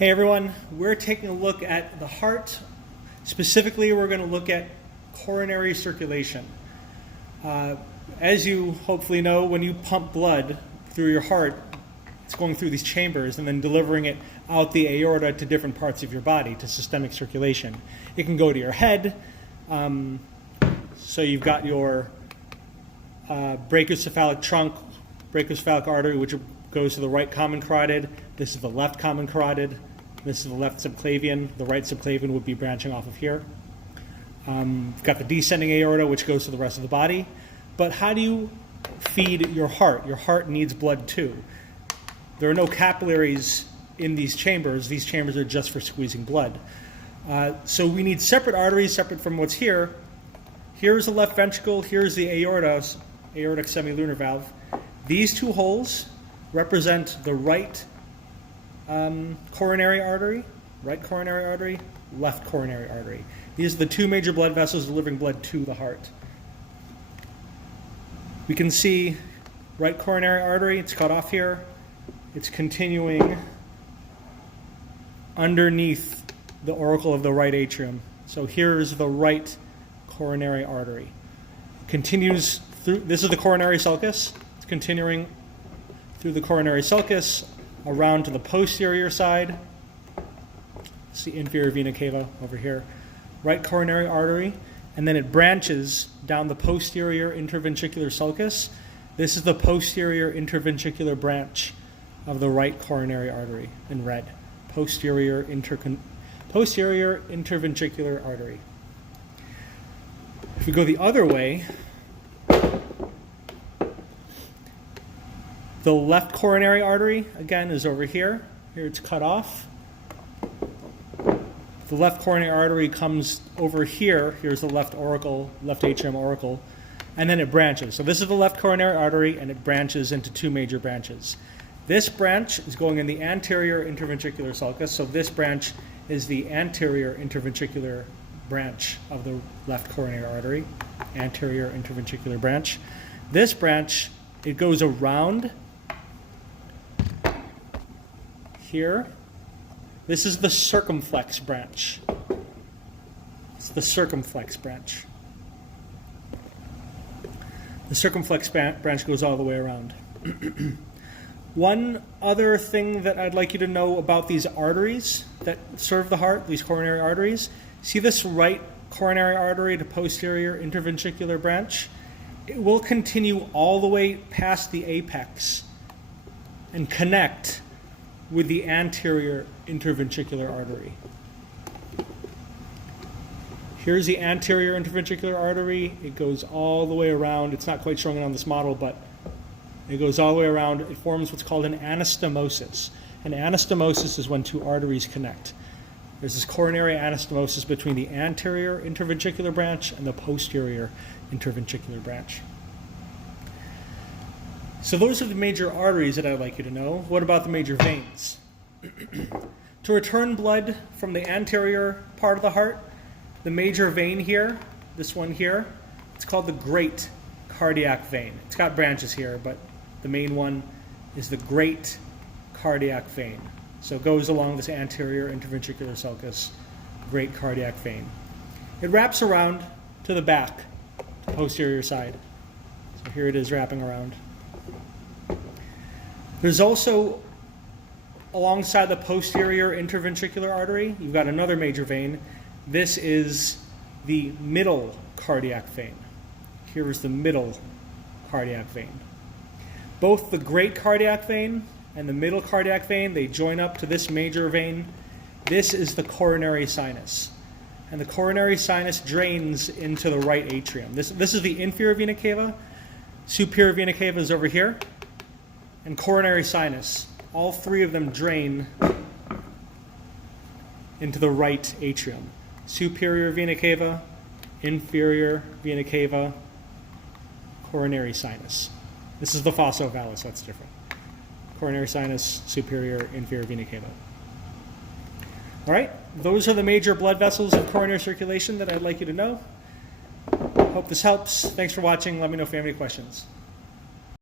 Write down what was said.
Hey everyone, we're taking a look at the heart. Specifically, we're going to look at coronary circulation. As you hopefully know, when you pump blood through your heart, it's going through these chambers and then delivering it out the aorta to different parts of your body, to systemic circulation. It can go to your head. So you've got your brachiocephalic trunk, brachiocephalic artery, which goes to the right common carotid. This is the left common carotid. This is the left subclavian. The right subclavian would be branching off of here. You've got the descending aorta, which goes to the rest of the body. But how do you feed your heart? Your heart needs blood too. There are no capillaries in these chambers. These chambers are just for squeezing blood. So we need separate arteries, separate from what's here. Here's the left ventricle. Here's the aorta, aortic semilunar valve. These two holes represent the right coronary artery, left coronary artery. These are the two major blood vessels delivering blood to the heart. We can see right coronary artery, it's cut off here. It's continuing underneath the auricle of the right atrium. So here's the right coronary artery. It continues through, this is the coronary sulcus. It's continuing through the coronary sulcus around to the posterior side. It's the inferior vena cava over here. Right coronary artery, and then it branches down the posterior interventricular sulcus. This is the posterior interventricular branch of the right coronary artery in red. Posterior interventricular artery. If we go the other way, the left coronary artery, again, is over here. Here it's cut off. The left coronary artery comes over here. Here's the left auricle, left atrium auricle, and then it branches. So this is the left coronary artery, and it branches into two major branches. This branch is going in the anterior interventricular sulcus. So this branch is the anterior interventricular branch of the left coronary artery, anterior interventricular branch. This branch, it goes around here. This is the circumflex branch. It's the circumflex branch. The circumflex branch goes all the way around. One other thing that I'd like you to know about these arteries that serve the heart, these coronary arteries, see this right coronary artery to posterior interventricular branch? It will continue all the way past the apex and connect with the anterior interventricular artery. Here's the anterior interventricular artery. It goes all the way around. It's not quite showing it on this model, but it goes all the way around. It forms what's called an anastomosis. An anastomosis is when two arteries connect. There's this coronary anastomosis between the anterior interventricular branch and the posterior interventricular branch. So those are the major arteries that I'd like you to know. What about the major veins? To return blood from the anterior part of the heart, the major vein here, this one here, it's called the great cardiac vein. It's got branches here, but the main one is the great cardiac vein. So it goes along this anterior interventricular sulcus, great cardiac vein. It wraps around to the back, the posterior side. So here it is wrapping around. There's also, alongside the posterior interventricular artery, you've got another major vein. This is the middle cardiac vein. Here is the middle cardiac vein. Both the great cardiac vein and the middle cardiac vein, they join up to this major vein. This is the coronary sinus. And the coronary sinus drains into the right atrium. This is the inferior vena cava. Superior vena cava is over here. And coronary sinus, all three of them drain into the right atrium. Superior vena cava, inferior vena cava, coronary sinus. This is the fossa ovalis, that's different. Coronary sinus, superior, inferior vena cava. All right, those are the major blood vessels of coronary circulation that I'd like you to know. Hope this helps. Thanks for watching. Let me know if you have any questions.